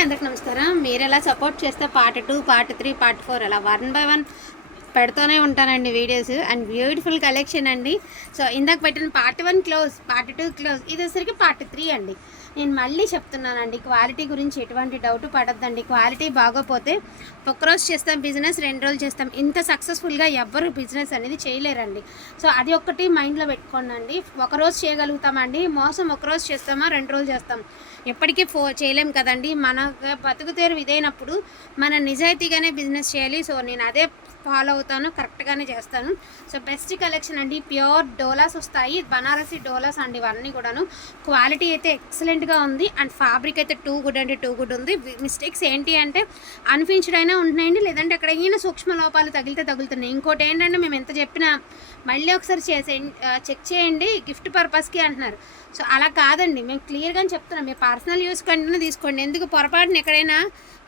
అందరికి నమస్కారం. మీరు ఎలా సపోర్ట్ చేస్తే part two part three part four అలా వన్ బై వన్ పెడుతూనే ఉంటానండి వీడియోస్ అండ్ బ్యూటిఫుల్ కలెక్షన్ అండి. సో ఇందాక పెట్టిన part one close part two close ఇది వచ్చరికి పార్ట్ త్రీ అండి. నేను మళ్ళీ చెప్తున్నానండి క్వాలిటీ గురించి ఎటువంటి డౌట్ పడద్దండి. క్వాలిటీ బాగోపోతే రోజు చేస్తాం బిజినెస్ రెండు రోజులు చేస్తాం. ఇంత సక్సెస్ఫుల్గా ఎవ్వరు బిజినెస్ అనేది చేయలేరండి. సో అది ఒక్కటి మైండ్లో పెట్టుకోండి ఒకరోజు చేయగలుగుతామండి మోసం ఒకరోజు చేస్తామా రెండు రోజులు చేస్తాం. ఎప్పటికీ ఫో చేయలేం కదండి. మన బతుకు తెరువు ఇదైనప్పుడు మన నిజాయితీగానే బిజినెస్ చేయాలి. సో నేను అదే ఫాలో అవుతాను కరెక్ట్గానే చేస్తాను. సో బెస్ట్ కలెక్షన్ అండి. ప్యూర్ డోలాస్ వస్తాయి. బనారసి డోలాస్ అండి ఇవన్నీ కూడాను. క్వాలిటీ అయితే ఎక్సలెంట్గా ఉంది. అండ్ ఫ్యాబ్రిక్ అయితే టూ గుడ్ అండి. టూ గుడ్ ఉంది. మిస్టేక్స్ ఏంటి అంటే అనిపించడైనా అయినా ఉంటున్నాయండి. లేదంటే అక్కడ ఏమైనా సూక్ష్మ లోపాలు తగిలితే తగులుతున్నాయి. ఇంకోటి ఏంటంటే మేము ఎంత చెప్పినా మళ్ళీ ఒకసారి చేసేయండి చెక్ చేయండి గిఫ్ట్ పర్పస్కి అంటున్నారు. సో అలా కాదండి మేము క్లియర్గా చెప్తున్నాం మీ పర్సనల్ యూస్ కంటే తీసుకోండి. ఎందుకు పొరపాటున ఎక్కడైనా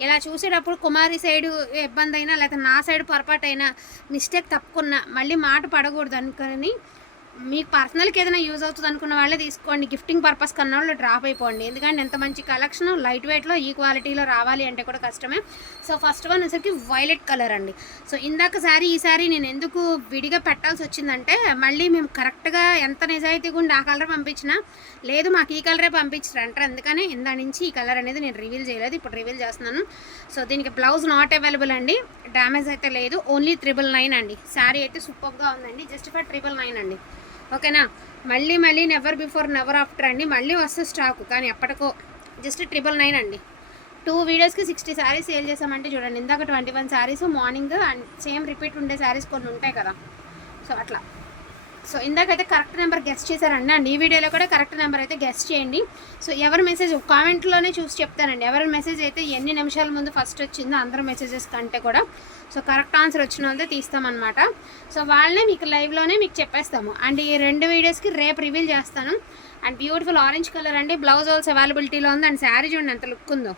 ఇలా చూసేటప్పుడు కుమారి సైడు ఇబ్బంది అయినా లేకపోతే నా సైడ్ పొరపాటు అయినా మిస్టేక్ తప్పుకున్నా మళ్ళీ మాట పడకూడదు అనుకొని మీకు పర్సనల్కి ఏదైనా యూజ్ అవుతుంది అనుకున్న వాళ్ళే తీసుకోండి. గిఫ్టింగ్ పర్పస్ కన్నా వాళ్ళు డ్రాప్ అయిపోండి. ఎందుకంటే ఎంత మంచి కలెక్షన్ లైట్ వెయిట్లో ఈ క్వాలిటీలో రావాలి అంటే కూడా కష్టమే. సో ఫస్ట్ వన్ వచ్చేసరికి వైలెట్ కలర్ అండి. సో ఇందాక సారీ ఈ సారీ నేను ఎందుకు విడిగా పెట్టాల్సి వచ్చిందంటే మళ్ళీ మేము కరెక్ట్గా ఎంత నిజాయితీగా ఉండి ఆ కలర్ పంపించినా లేదు మాకు ఈ కలరే పంపించారు అంటారు అందుకనే ఇందా నుంచి ఈ కలర్ అనేది నేను రివీల్ చేయలేదు. ఇప్పుడు రివీల్ చేస్తున్నాను. సో దీనికి బ్లౌజ్ నాట్ అవైలబుల్ అండి. డ్యామేజ్ అయితే లేదు. ఓన్లీ త్రిబుల్ నైన్ అండి. శారీ అయితే సూపర్గా ఉందండి. జస్ట్ ఫర్ ట్రిపుల్ నైన్ అండి. ఓకేనా? మళ్ళీ మళ్ళీ నెవర్ బిఫోర్ నెవర్ ఆఫ్టర్ అండి. మళ్ళీ వస్తుంది స్టాక్ కానీ ఎప్పటికో. జస్ట్ ట్రిపుల్ నైన్ అండి. టూ వీడియోస్కి సిక్స్టీ శారీస్ సేల్ చేసామంటే చూడండి. ఇందాక twenty one sarees morning and same repeat ఉండే శారీస్ కొన్ని ఉంటాయి కదా. సో అట్లా. సో ఇందాకైతే కరెక్ట్ నెంబర్ గెస్ట్ చేశారండి అండి ఈ వీడియోలో కూడా కరెక్ట్ నెంబర్ అయితే గెస్ట్ చేయండి. సో ఎవరి మెసేజ్ కామెంట్లోనే చూసి చెప్తానండి. ఎవరి మెసేజ్ అయితే ఎన్ని నిమిషాల ముందు ఫస్ట్ వచ్చిందో అందరి మెసేజెస్ కంటే కూడా. సో కరెక్ట్ ఆన్సర్ వచ్చిన వాళ్ళతో తీస్తామన్నమాట. సో వాళ్ళనే మీకు లైవ్లోనే మీకు చెప్పేస్తాము. అండ్ ఈ రెండు వీడియోస్కి రేపు రివీల్ చేస్తాను. అండ్ బ్యూటిఫుల్ ఆరెంజ్ కలర్ అండి. బ్లౌజ్ ఆల్స్ అవైలబిలిటీలో ఉంది. అండ్ శారీ చూడండి ఎంత లుక్ ఉందో.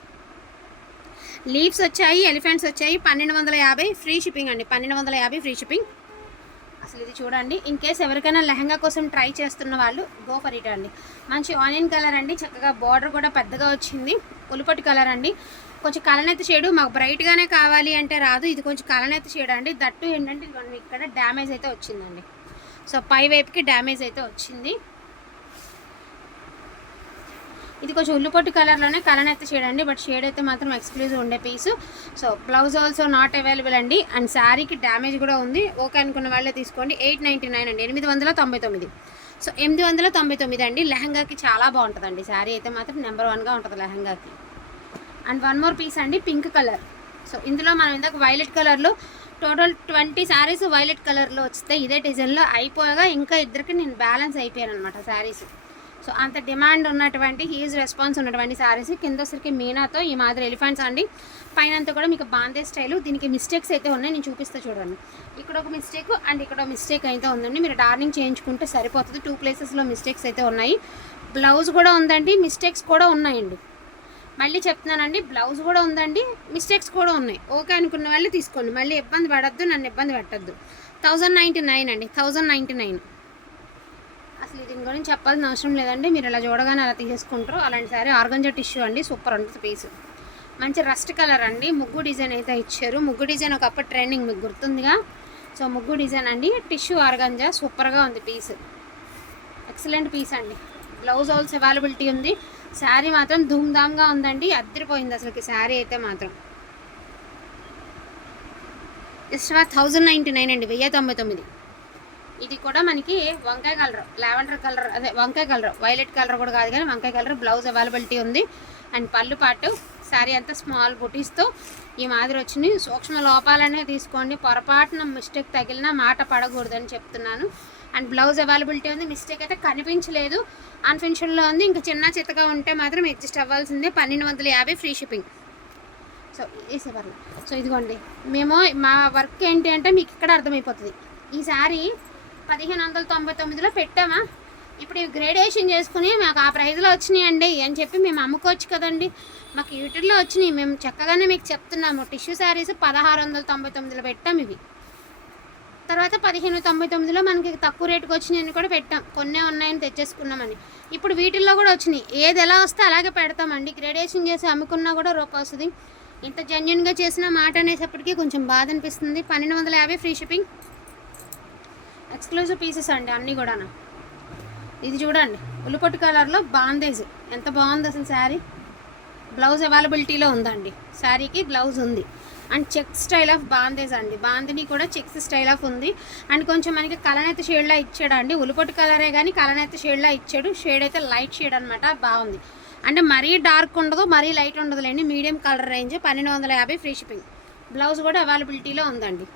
లీవ్స్ వచ్చాయి ఎలిఫెంట్స్ వచ్చాయి పన్నెండు వందల యాభై ఫ్రీ షిప్పింగ్ అండి. పన్నెండు వందల యాభై ఫ్రీ షిప్పింగ్ అసలు ఇది చూడండి. ఇన్ కేస్ ఎవరికైనా లెహంగా కోసం ట్రై చేస్తున్న వాళ్ళు గో ఫర్ ఇట్ అండి. మంచి ఆనియన్ కలర్ అండి. చక్కగా బార్డర్ కూడా పెద్దగా వచ్చింది. ఉలుపటి కలర్ అండి. కొంచెం కలనెత్తి షేడు మాకు బ్రైట్గానే కావాలి అంటే రాదు. ఇది కొంచెం కలనెత్తి షేడ్ అండి. దట్టు ఏంటంటే మనం ఇక్కడ డ్యామేజ్ అయితే వచ్చిందండి. సో పై వైపుకి డ్యామేజ్ అయితే వచ్చింది. ఇది కొంచెం ఉల్లిపొట్టు కలర్లోనే కలనెత్తి షేడ్ అండి బట్ షేడ్ అయితే మాత్రం ఎక్స్క్లూజివ్ ఉండే piece so blouse also not available అండి. అండ్ శారీకి డ్యామేజ్ కూడా ఉంది. ఓకే అనుకున్న వాళ్ళే తీసుకోండి. ఎయిట్ నైంటీ నైన్ అండి. ఎనిమిది వందల తొంభై తొమ్మిది. సో ఎనిమిది వందల తొంభై తొమ్మిది అండి. లెహంగాకి చాలా బాగుంటుందండి. శారీ అయితే మాత్రం నెంబర్ వన్గా ఉంటుంది లెహంగాకి. అండ్ వన్ మోర్ పీస్ అండి పింక్ కలర్ సో ఇందులో మనం ఇందాక వైలెట్ కలర్లో టోటల్ ట్వంటీ శారీస్ వైలెట్ కలర్లో వస్తే ఇదే డిజైన్లో అయిపోగా ఇంకా ఇద్దరికి నేను బ్యాలెన్స్ అయిపోయాను అనమాట శారీస్ సో అంత డిమాండ్ ఉన్నటువంటి హీజ్ రెస్పాన్స్ ఉన్నటువంటి శారీస్ కింద వచ్చరికి మీనాతో ఈ మాదిరి ఎలిఫెంట్స్ అండి. పైన అంతా కూడా మీకు బాందే స్టైల్ దీనికి మిస్టేక్స్ అయితే ఉన్నాయి నేను చూపిస్తా చూడండి. ఇక్కడ ఒక మిస్టేక్ అండ్ ఇక్కడ మిస్టేక్ అయితే ఉందండి. మీరు డార్నింగ్ చేయించుకుంటే సరిపోతుంది. టూ ప్లేసెస్లో మిస్టేక్స్ అయితే ఉన్నాయి. బ్లౌజ్ కూడా ఉందండి మిస్టేక్స్ కూడా ఉన్నాయండి. మళ్ళీ చెప్తున్నానండి బ్లౌజ్ కూడా ఉందండి మిస్టేక్స్ కూడా ఉన్నాయి. ఓకే అనుకున్న వాళ్ళు తీసుకోండి. మళ్ళీ ఇబ్బంది పడద్దు నన్ను ఇబ్బంది పెట్టద్దు. థౌజండ్ నైంటీ నైన్ అండి థౌజండ్ నైంటీ నైన్ స్లీటింగ్ దీని గురించి చెప్పాల్సిన అవసరం లేదండి. మీరు ఇలా చూడగానే అలా తీసేసుకుంటారు. అలాంటి సారీ ఆర్గంజా టిష్యూ అండి. సూపర్ ఉంటుంది పీస్ మంచి రస్ట్ కలర్ అండి. ముగ్గు డిజైన్ అయితే ఇచ్చారు. ముగ్గు డిజైన్ ఒకప్పుడు ట్రెండింగ్ మీకు గుర్తుందిగా? సో ముగ్గు డిజైన్ అండి. టిష్యూ ఆర్గంజా సూపర్గా ఉంది పీస్ ఎక్సలెంట్ పీస్ అండి. బ్లౌజ్ ఆల్స్ అవైలబిలిటీ ఉంది. శారీ మాత్రం ధూమ్ధామ్గా ఉందండి. అద్దరిపోయింది అసలుకి శారీ అయితే మాత్రం. జస్ట్ థౌజండ్ నైంటీ నైన్ అండి. వెయ్యి తొంభై తొమ్మిది. ఇది కూడా మనకి వంకాయ కలర్ లావెండర్ కలర్ అదే వంకాయ కలర్ వైలెట్ కలర్ కూడా కాదు కానీ వంకాయ కలర్ బ్లౌజ్ అవైలబిలిటీ ఉంది. అండ్ పళ్ళు పాటు శారీ అంతా స్మాల్ బుటీస్తో ఈ మాదిరి వచ్చినాయి సూక్ష్మ లోపాలనే తీసుకోండి. పొరపాటున మిస్టేక్ తగిలినా మాట పడకూడదని చెప్తున్నాను. అండ్ బ్లౌజ్ అవైలబిలిటీ ఉంది. మిస్టేక్ అయితే కనిపించలేదు. అన్ఫినిషన్లో ఉంది. ఇంకా చిన్న చిత్తగా ఉంటే మాత్రం అడ్జస్ట్ అవ్వాల్సిందే. పన్నెండు వందల యాభై ఫ్రీ షిప్పింగ్. సో వేసేవాళ్ళు సో ఇదిగోండి. మేము మా వర్క్ ఏంటి అంటే మీకు ఇక్కడ అర్థమైపోతుంది. ఈ శారీ పదిహేను వందల తొంభై తొమ్మిదిలో పెట్టామా? ఇప్పుడు ఇవి గ్రేడేషన్ చేసుకుని మాకు ఆ ప్రైజ్లో వచ్చినాయండి అని చెప్పి మేము అమ్ముకోవచ్చు కదండి. మాకు యూట్యూబ్లో వచ్చినాయి. మేము చక్కగానే మీకు చెప్తున్నాము. టిష్యూ శారీస్ పదహారు వందల తొంభై తొమ్మిదిలో పెట్టాం ఇవి. తర్వాత పదిహేను తొంభై తొమ్మిదిలో మనకి తక్కువ రేటుకి వచ్చినాయని కూడా పెట్టాం. కొన్నే ఉన్నాయని తెచ్చేసుకున్నామని. ఇప్పుడు వీటిల్లో కూడా వచ్చినాయి. ఏది ఎలా వస్తే అలాగే పెడతామండి. గ్రేడేషన్ చేసి అమ్ముకున్నా కూడా రూపాయి వస్తుంది. ఇంత జెన్యున్గా చేసిన మాట అనేసప్పటికీ కొంచెం బాధ అనిపిస్తుంది. పన్నెండు వందల యాభై ఫ్రీ షిప్పింగ్. ఎక్స్క్లూజివ్ పీసెస్ అండి అన్నీ కూడా ఇది చూడండి ఉల్లిపొట్టు కలర్లో బాందేజ్. ఎంత బాగుంది అసలు శారీ? బ్లౌజ్ అవైలబిలిటీలో ఉందండి. శారీకి బ్లౌజ్ ఉంది. And check style of bandhej అండి. బాందిని కూడా చెక్స్ స్టైల్ ఆఫ్ ఉంది. అండ్ కొంచెం మనకి కలనైతే షేడ్లా ఇచ్చాడు అండి ఉల్లిపొట్టు కలరే కానీ కలనైతే షేడ్లా ఇచ్చాడు. షేడ్ అయితే లైట్ షేడ్ అనమాట బాగుంది. అంటే మరీ డార్క్ ఉండదు మరీ లైట్ ఉండదులేండి. మీడియం కలర్ రేంజ్ పన్నెండు వందల యాభై ఫ్రీ షిప్పింగ్ బ్లౌజ్ కూడా అవైలబిలిటీలో ఉందండి.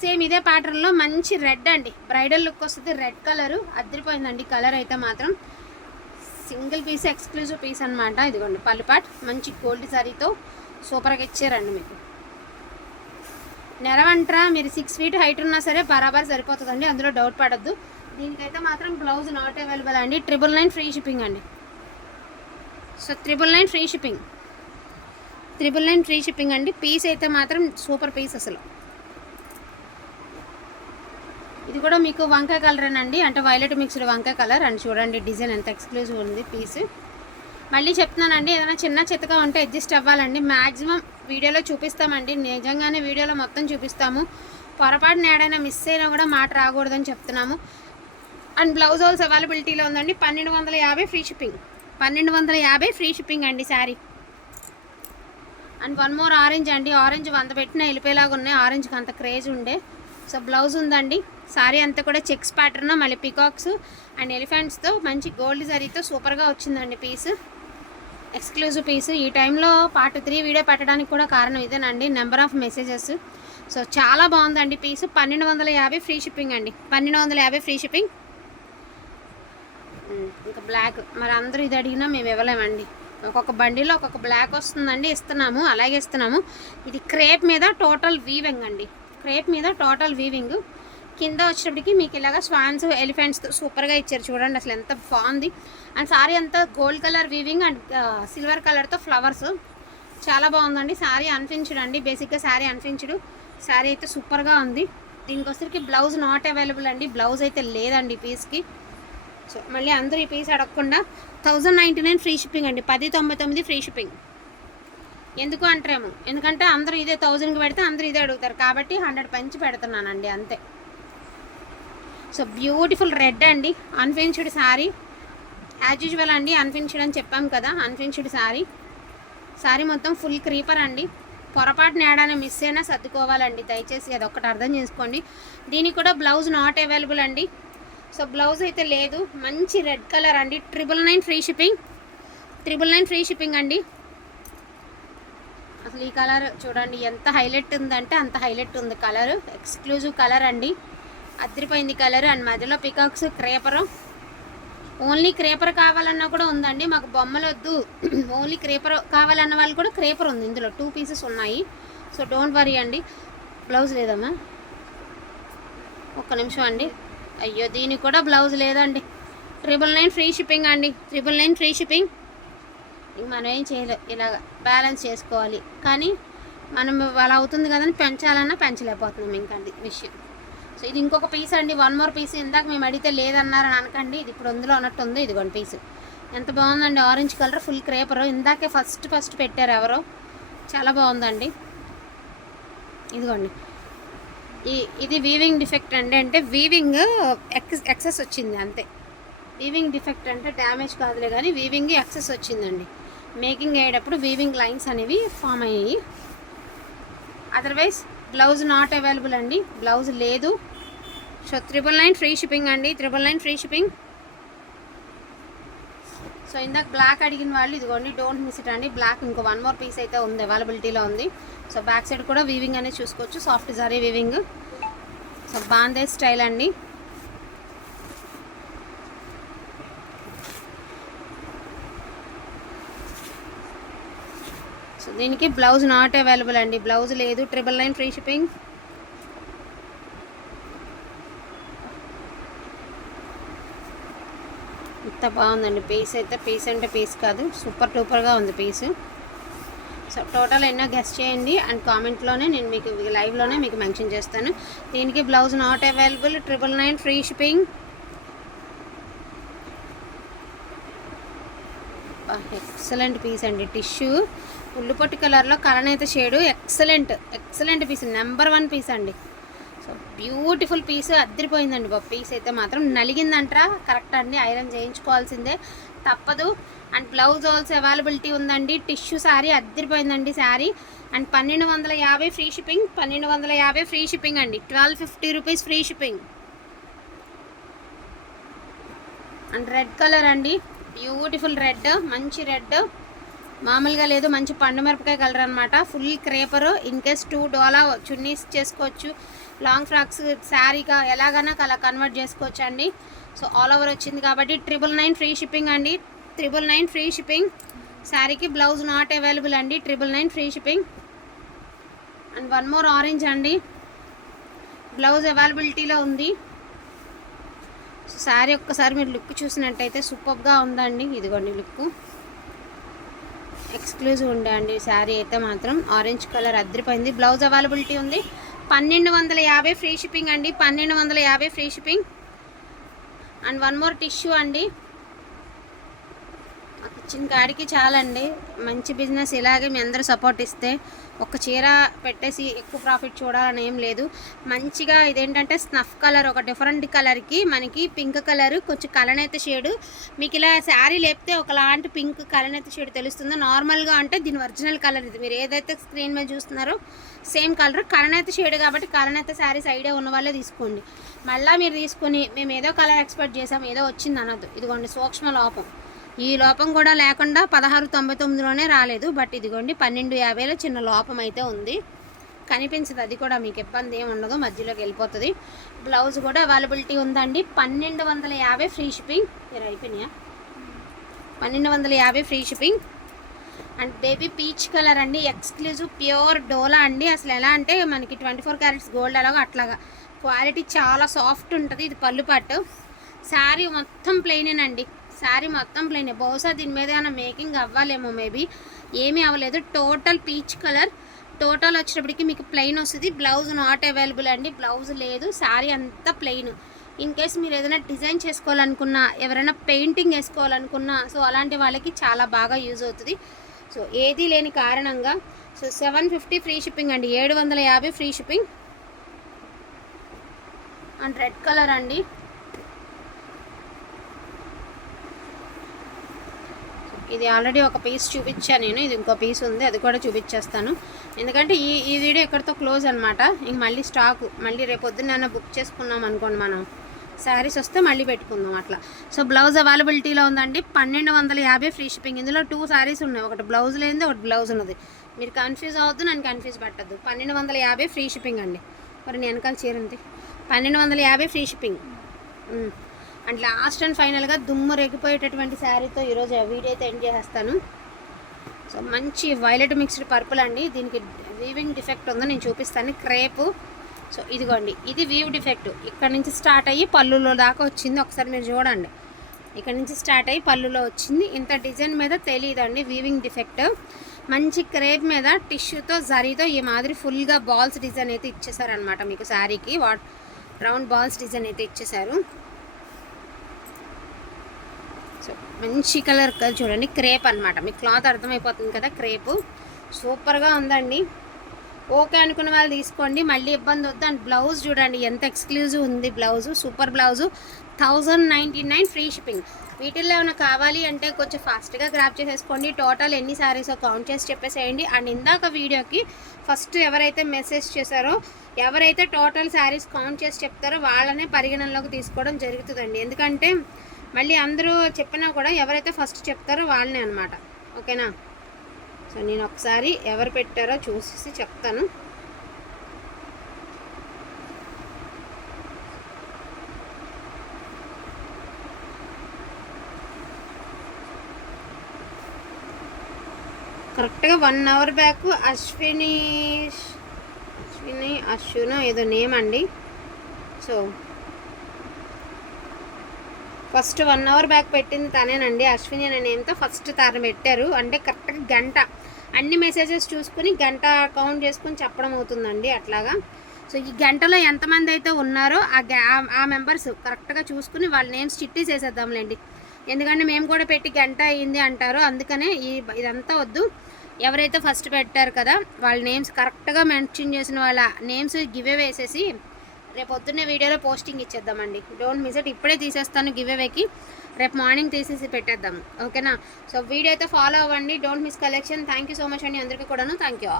సేమ్ ఇదే ప్యాటర్న్లో మంచి రెడ్ అండి. బ్రైడల్ లుక్ వస్తుంది రెడ్ కలరు. అద్దరిపోయిందండి కలర్ అయితే మాత్రం. సింగిల్ పీస్ ఎక్స్క్లూజివ్ పీస్ అనమాట ఇదిగోండి పల్లిపాట్ మంచి గోల్డ్ సారీతో సూపర్గా ఇచ్చారండి మీకు. నెరవంట్రా మీరు సిక్స్ ఫీట్ హైట్ ఉన్నా సరే బరాబర్ సరిపోతుందండి. అందులో డౌట్ పడద్దు. దీనికైతే మాత్రం బ్లౌజ్ నాట్ అవైలబుల్ అండి. ట్రిపుల్ నైన్ ఫ్రీ షిప్పింగ్ అండి. So triple nine free shipping. Triple nine free shipping అండి. పీస్ అయితే మాత్రం సూపర్ పీస్ అసలు. ఇది కూడా మీకు వంకాయ కలరేనండి అంటే వైలెట్ మిక్స్డ్ వంకాయ కలర్ అండ్ చూడండి డిజైన్ ఎంత ఎక్స్క్లూజివ్ ఉంది పీస్ మళ్ళీ చెప్తున్నానండి ఏదైనా చిన్న చిత్తగా ఉంటే అడ్జస్ట్ అవ్వాలండి. మ్యాక్సిమం వీడియోలో చూపిస్తామండి. నిజంగానే వీడియోలో మొత్తం చూపిస్తాము. పొరపాటున ఏడైనా మిస్ అయినా కూడా మాట రాకూడదని చెప్తున్నాము. అండ్ బ్లౌజ్ హోల్స్ అవైలబిలిటీలో ఉందండి. పన్నెండు వందల యాభై ఫ్రీ షిప్పింగ్ పన్నెండు వందల యాభై ఫ్రీ షిప్పింగ్ అండి sari and one more orange అండి. ఆరెంజ్ వంద పెట్టిన వెళ్ళిపోయేలాగా ఉన్నాయి. ఆరెంజ్కి అంత క్రేజ్ ఉండే. సో బ్లౌజ్ ఉందండి. సారీ అంతా కూడా చెక్స్ ప్యాటర్న్ మళ్ళీ పికాక్స్ అండ్ ఎలిఫెంట్స్తో మంచి గోల్డ్ జరీతో సూపర్గా వచ్చిందండి పీస్. Exclusive piece. ఈ టైంలో పార్ట్ త్రీ వీడియో పెట్టడానికి కూడా కారణం ఇదేనండి నెంబర్ ఆఫ్ మెసేజెస్. సో చాలా బాగుందండి పీస్. పన్నెండు వందల యాభై ఫ్రీ షిప్పింగ్ అండి. పన్నెండు వందల యాభై ఫ్రీ షిప్పింగ్. ఇంకా బ్లాక్. మరి అందరూ ఇది అడిగినా మేము ఇవ్వలేమండి. ఒక్కొక్క బండిలో ఒక్కొక్క బ్లాక్ వస్తుందండి ఇస్తున్నాము అలాగే ఇస్తున్నాము. ఇది క్రేప్ మీద టోటల్ వీవింగ్ అండి. క్రేప్ మీద టోటల్ వీవింగ్. కింద వచ్చేటప్పటికి మీకు ఇలాగ స్వాన్స్ ఎలిఫెంట్స్ సూపర్గా ఇచ్చారు. చూడండి అసలు ఎంత బాగుంది. అండ్ సారీ అంతా gold colour weaving and silver కలర్తో ఫ్లవర్స్ చాలా బాగుందండి. శారీ అన్ఫిన్స్డ్ అండి. బేసిక్గా శారీ అన్ఫిన్స్డ్ శారీ అయితే సూపర్గా ఉంది. దీనికి బ్లౌజ్ నాట్ అవైలబుల్ అండి. బ్లౌజ్ అయితే లేదండి ఈ పీస్కి సో మళ్ళీ అందరూ ఈ పీస్ అడగకుండా thousand ninety nine free shipping అండి. పది తొంభై తొమ్మిది ఫ్రీ షిప్పింగ్ ఎందుకు అంటారేమో? ఎందుకంటే అందరూ ఇదే థౌజండ్కి పెడితే అందరూ ఇదే అడుగుతారు. కాబట్టి హండ్రెడ్ పెంచి పెడుతున్నానండి. అంతే. సో బ్యూటిఫుల్ రెడ్ అండి అన్ఫిన్స్డ్ శారీ యాజ్ యూజువల్ అండి అన్ఫిన్స్డ్ అని చెప్పాం కదా అన్ఫిన్స్డ్ శారీ శారీ మొత్తం ఫుల్ క్రీపర్ అండి. పొరపాటున ఏడానే మిస్ అయినా సర్దుకోవాలండి దయచేసి అది ఒకటి అర్థం చేసుకోండి. దీనికి కూడా బ్లౌజ్ నాట్ అవైలబుల్ అండి. సో బ్లౌజ్ అయితే లేదు మంచి రెడ్ కలర్ అండి. Triple nine free shipping triple nine free shipping అండి. అసలు ఈ కలర్ చూడండి ఎంత హైలైట్ ఉందంటే అంత హైలైట్ ఉంది కలర్. ఎక్స్క్లూజివ్ కలర్ అండి. అదిరిపోయింది కలర్ అండ్ మధ్యలో పికాక్స్ క్రేపరు. ఓన్లీ క్రేపర్ కావాలన్నా కూడా ఉందండి. మాకు బొమ్మలు వద్దు ఓన్లీ క్రేపర్ కావాలన్న వాళ్ళు కూడా క్రేపర్ ఉంది. ఇందులో టూ పీసెస్ ఉన్నాయి. సో డోంట్ వరీ అండి. బ్లౌజ్ లేదమ్మా. ఒక్క నిమిషం అండి. అయ్యో దీనికి కూడా బ్లౌజ్ లేదండి. ట్రిపుల్ నైన్ ఫ్రీ షిప్పింగ్ అండి. ట్రిపుల్ నైన్ ఫ్రీ షిప్పింగ్ మనం ఏం చేయలేదు ఇలాగ బ్యాలెన్స్ చేసుకోవాలి. కానీ మనం అలా అవుతుంది కదని పెంచాలన్నా పెంచలేకపోతున్నాం ఇంకా అండి విషయం. సో ఇది ఇంకొక పీస్ అండి. వన్ మోర్ పీస్ ఇందాక మేము అడిగితే లేదన్నారని అనకండి. ఇది ఇప్పుడు అందులో ఉన్నట్టు ఉంది. ఇదిగోండి పీస్. ఎంత బాగుందండి. Orange colour full creeper. ఇందాకే ఫస్ట్ ఫస్ట్ పెట్టారు ఎవరో. చాలా బాగుందండి. ఇదిగోండి. ఈ ఇది వీవింగ్ డిఫెక్ట్ అండి. అంటే వీవింగ్ ఎక్స్ ఎక్సెస్ వచ్చింది అంతే. వీవింగ్ డిఫెక్ట్ అంటే డ్యామేజ్ కాదులే కానీ వీవింగ్ ఎక్సెస్ వచ్చిందండి. మేకింగ్ అయ్యేటప్పుడు వీవింగ్ లైన్స్ అనేవి ఫామ్ అయ్యాయి. అదర్వైజ్ బ్లౌజ్ నాట్ అవైలబుల్ అండి. బ్లౌజ్ లేదు. So triple nine free shipping అండి. Triple nine free shipping so ఇందాక బ్లాక్ అడిగిన వాళ్ళు ఇదిగోండి డోంట్ మిస్ ఇట్ అండి. బ్లాక్ ఇంకో వన్ మోర్ పీస్ అయితే ఉంది అవైలబిలిటీలో ఉంది. సో బ్యాక్ సైడ్ కూడా వీవింగ్ అనేది చూసుకోవచ్చు. సాఫ్ట్ జరీ వీవింగ్ సో బాందే స్టైల్ అండి. దీనికి బ్లౌజ్ నాట్ అవైలబుల్ అండి. బ్లౌజ్ లేదు. Triple nine free shipping. ఎంత బాగుందండి. పీస్ అయితే పీస్ అంటే పీస్ కాదు. సూపర్ టూపర్గా ఉంది పీస్. సో టోటల్ ఎన్నో గెస్ట్ చేయండి. అండ్ కామెంట్లోనే నేను మీకు లైవ్లోనే మీకు మెన్షన్ చేస్తాను. దీనికి blouse not available. Triple nine free shipping. Excellent piece అండి. టిష్యూ ఉల్లిపొట్టి కలర్లో కలనైతే shade. Excellent excellent piece number one piece అండి. సో బ్యూటిఫుల్ పీస్ అద్దరిపోయిందండి బాబు. పీస్ అయితే మాత్రం నలిగిందంటారా. కరెక్ట్ అండి ఐరన్ చేయించుకోవాల్సిందే. తప్పదు. అండ్ బ్లౌజ్ ఆల్సో అవైలబిలిటీ ఉందండి. టిష్యూ శారీ అద్దరిపోయిందండి శారీ అండ్ పన్నెండు వందల యాభై ఫ్రీ షిప్పింగ్ పన్నెండు వందల యాభై ఫ్రీ షిప్పింగ్ అండి. Twelve fifty rupees free shipping. And red colour అండి. బ్యూటిఫుల్ రెడ్ మంచి రెడ్. మామూలుగా లేదు మంచి పండు మిరపకాయ కలర్ అనమాట full creeper in case two డోలా చున్నీస్ చేసుకోవచ్చు. లాంగ్ ఫ్రాక్స్ శారీగా ఎలాగైనా అలా కన్వర్ట్ చేసుకోవచ్చు అండి సో ఆల్ ఓవర్ వచ్చింది కాబట్టి ట్రిపుల్ నైన్ ఫ్రీ షిప్పింగ్ అండి. ట్రిపుల్ నైన్ ఫ్రీ షిప్పింగ్ శారీకి బ్లౌజ్ నాట్ అవైలబుల్ అండి. Triple nine free shipping and one more orange అండి. బ్లౌజ్ అవైలబిలిటీలో ఉంది. శారీ ఒక్కసారి మీరు లుక్ చూసినట్టయితే సూపర్గా ఉందండి. ఇదిగోండి లుక్. ఎక్స్క్లూజివ్ ఉండే అండి శారీ అయితే మాత్రం. ఆరెంజ్ కలర్ అద్దరిపోయింది. బ్లౌజ్ అవైలబిలిటీ ఉంది. పన్నెండు వందల యాభై ఫ్రీ షిప్పింగ్ అండి. పన్నెండు వందల యాభై free shipping and one more tissue అండి. మాకు ఇచ్చిన కాడికి చాలండి. మంచి బిజినెస్ ఇలాగే మీ అందరూ సపోర్ట్ ఇస్తే ఒక చీర పెట్టేసి ఎక్కువ ప్రాఫిట్ చూడాలని ఏం లేదు. మంచిగా ఇదేంటంటే స్నఫ్ కలర్ ఒక డిఫరెంట్ కలర్కి మనకి పింక్ కలర్ కొంచెం కలనేత షేడు. మీకు ఇలా శారీ లేపితే ఒకలాంటి పింక్ కలనేత షేడ్ తెలుస్తుందో? నార్మల్గా అంటే దీని ఒరిజినల్ కలర్ ఇది. మీరు ఏదైతే స్క్రీన్ మీద చూస్తున్నారో సేమ్ కలర్. కలనేత షేడ్ కాబట్టి కలనేత శారీస్ ఐడియా ఉన్న వాళ్ళే తీసుకోండి. మళ్ళీ మీరు తీసుకొని మేము ఏదో కలర్ ఎక్స్పెక్ట్ చేసాం ఏదో వచ్చింది అనొద్దు. ఇదిగోండి సూక్ష్మ లోపం. ఈ లోపం కూడా లేకుండా పదహారు తొంభై తొమ్మిదిలోనే రాలేదు బట్ ఇదిగోండి పన్నెండు యాభైలో చిన్న లోపం అయితే ఉంది. కనిపించదు అది కూడా మీకు ఇబ్బంది ఏమి ఉండదు మధ్యలోకి వెళ్ళిపోతుంది. బ్లౌజ్ కూడా అవైలబిలిటీ ఉందండి. పన్నెండు వందల యాభై ఫ్రీ షిప్పింగ్. మీరు అయిపోయినాయా? పన్నెండు వందల యాభై free shipping. And baby peach colour అండి ఎక్స్క్లూజివ్ ప్యూర్ డోలా అండి. అసలు ఎలా అంటే మనకి ట్వంటీ ఫోర్ క్యారెట్స్ గోల్డ్ అలాగో అట్లాగా. క్వాలిటీ చాలా సాఫ్ట్ ఉంటుంది ఇది పళ్ళు పట్టు. శారీ మొత్తం ప్లెయినేనండి శారీ మొత్తం ప్లెయిన్ బహుశా దీని మీద ఏమైనా మేకింగ్ అవ్వాలేమో మేబీ. ఏమీ అవ్వలేదు. Total peach colour. టోటల్ వచ్చేటప్పటికి మీకు ప్లెయిన్ వస్తుంది. బ్లౌజ్ నాట్ అవైలబుల్ అండి. బ్లౌజ్ లేదు. శారీ అంతా ప్లెయిన్. ఇన్ కేస్ మీరు ఏదైనా డిజైన్ చేసుకోవాలనుకున్నా ఎవరైనా పెయింటింగ్ వేసుకోవాలనుకున్నా సో అలాంటి వాళ్ళకి చాలా బాగా యూజ్ అవుతుంది. సో ఏది లేని కారణంగా so seven fifty free shipping అండి. ఏడు వందల యాభై free shipping. And red colour అండి. ఇది ఆల్రెడీ ఒక పీస్ చూపించాను నేను. ఇది ఇంకో పీస్ ఉంది. అది కూడా చూపించేస్తాను. ఎందుకంటే ఈ ఈ వీడియో ఎక్కడితో క్లోజ్ అనమాట ఇంక మళ్ళీ స్టాకు మళ్ళీ రేపు పొద్దున్న బుక్ చేసుకున్నాం అనుకోండి మనం. శారీస్ వస్తే మళ్ళీ పెట్టుకుందాం అట్లా. సో బ్లౌజ్ అవైలబిలిటీలో ఉందండి. పన్నెండు వందల యాభై ఫ్రీ షిప్పింగ్ ఇందులో టూ శారీస్ ఉన్నాయి. ఒకటి బ్లౌజ్ లేనిది ఒకటి బ్లౌజ్ ఉన్నది. మీరు కన్ఫ్యూజ్ అవ్వద్దు నన్ను కన్ఫ్యూజ్ పట్టద్దు. పన్నెండు వందల యాభై ఫ్రీ షిప్పింగ్ అండి. మరి నేను వెనకాల చీరంది పన్నెండు వందల యాభై free shipping and last and ఫైనల్గా దుమ్ము రెగిపోయేటటువంటి శారీతో ఈరోజు వీడియో అయితే ఎండ్ చేసేస్తాను. సో మంచి వైలెట్ మిక్స్డ్ పర్పుల్ అండి. దీనికి వీవింగ్ డిఫెక్ట్ ఉందో నేను చూపిస్తాను. క్రేపు. సో ఇదిగోండి ఇది వీవ్ డిఫెక్ట్. ఇక్కడ నుంచి స్టార్ట్ అయ్యి పళ్ళులో దాకా వచ్చింది. ఒకసారి మీరు చూడండి. ఇక్కడ నుంచి స్టార్ట్ అయ్యి పళ్ళులో వచ్చింది. ఇంత డిజైన్ మీద తెలియదండి. Weaving defect. మంచి క్రేప్ మీద టిష్యూతో జరీతో ఈ మాదిరి ఫుల్గా బాల్స్ డిజైన్ అయితే ఇచ్చేసారనమాట మీకు శారీకి. వాట్ రౌండ్ బాల్స్ డిజైన్ అయితే ఇచ్చేసారు. మంచి కలర్ చూడండి క్రేప్ అన్నమాట. మీకు క్లాత్ అర్థమైపోతుంది కదా క్రేపు. సూపర్గా ఉందండి. ఓకే అనుకున్న వాళ్ళు తీసుకోండి. మళ్ళీ ఇబ్బంది వద్దు. అండ్ బ్లౌజ్ చూడండి ఎంత ఎక్స్క్లూజివ్ ఉంది blouse. Super blouse. Thousand ninety nine free shipping వీటిల్లో ఏమైనా కావాలి అంటే కొంచెం ఫాస్ట్గా గ్రాప్ చేసేసుకోండి. టోటల్ ఎన్ని సారీసో కౌంట్ చేసి చెప్పేసేయండి. అండ్ ఇందాక వీడియోకి ఫస్ట్ ఎవరైతే మెసేజ్ చేశారో ఎవరైతే టోటల్ శారీస్ కౌంట్ చేసి చెప్తారో వాళ్ళనే పరిగణనలోకి తీసుకోవడం జరుగుతుందండి. ఎందుకంటే మళ్ళీ అందరూ చెప్పినా కూడా ఎవరైతే ఫస్ట్ చెప్తారో వాళ్ళనే అనమాట ఓకేనా? సో నేను ఒకసారి ఎవరు పెట్టారో చూసి చెప్తాను. కరెక్ట్గా one hour back Ashwini Ashwini అశ్విన ఏదో నేమ్ అండి. So first one hour back పెట్టింది తనేనండి అశ్విని అనే నేమ్తో ఫస్ట్ తాను పెట్టారు. అంటే కరెక్ట్గా గంట. అన్ని మెసేజెస్ చూసుకుని గంట కౌంట్ చేసుకుని చెప్పడం అవుతుందండి అట్లాగా. సో ఈ గంటలో ఎంతమంది అయితే ఉన్నారో ఆ గ్యా ఆ మెంబర్స్ కరెక్ట్గా చూసుకుని వాళ్ళ నేమ్స్ చిట్టి చేసేద్దాంలేండి. ఎందుకంటే మేము కూడా పెట్టి గంట అయింది అంటారు. అందుకనే ఈ ఇదంతా వద్దు. ఎవరైతే ఫస్ట్ పెట్టారు కదా వాళ్ళ నేమ్స్ కరెక్ట్గా మెన్షన్ చేసిన వాళ్ళ నేమ్స్ గివే వేసేసి రేపు పొద్దున్నే వీడియోలో పోస్టింగ్ ఇచ్చేద్దామండి. డోంట్ మిస్ ఇట్ ఇప్పుడే తీసేస్తాను గివ్ అవేకి రేపు మార్నింగ్ తీసేసి పెట్టేద్దాం. ఓకేనా? సో వీడియో అయితే ఫాలో అవ్వండి. Don't miss collection thank you so much అండి అందరికీ కూడాను. Thank you